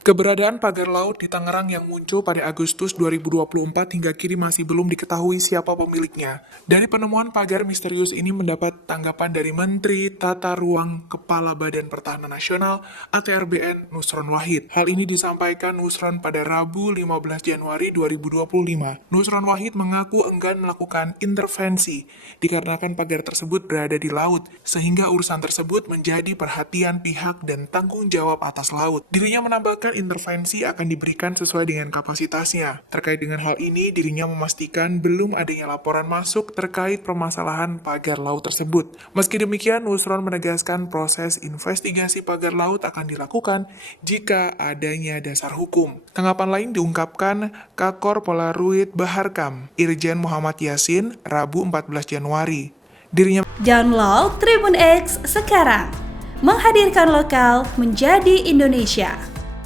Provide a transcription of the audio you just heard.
Keberadaan pagar laut di Tangerang yang muncul pada Agustus 2024 hingga kini masih belum diketahui siapa pemiliknya. Dari penemuan pagar misterius ini mendapat tanggapan dari Menteri Tata Ruang Kepala Badan Pertahanan Nasional (ATRBN) Nusron Wahid. Hal ini disampaikan Nusron pada Rabu 15 Januari 2025. Nusron Wahid mengaku enggan melakukan intervensi dikarenakan pagar tersebut berada di laut, sehingga urusan tersebut menjadi perhatian pihak dan tanggung jawab atas laut. Dirinya menambahkan intervensi akan diberikan sesuai dengan kapasitasnya. Terkait dengan hal ini, dirinya memastikan belum adanya laporan masuk terkait permasalahan pagar laut tersebut. Meski demikian, Nusron menegaskan proses investigasi pagar laut akan dilakukan jika adanya dasar hukum. Tanggapan lain diungkapkan Kakor Polaruit Baharkam, Irjen Muhammad Yasin, Rabu 14 Januari. Dirinya Download Tribun X sekarang, menghadirkan lokal menjadi Indonesia.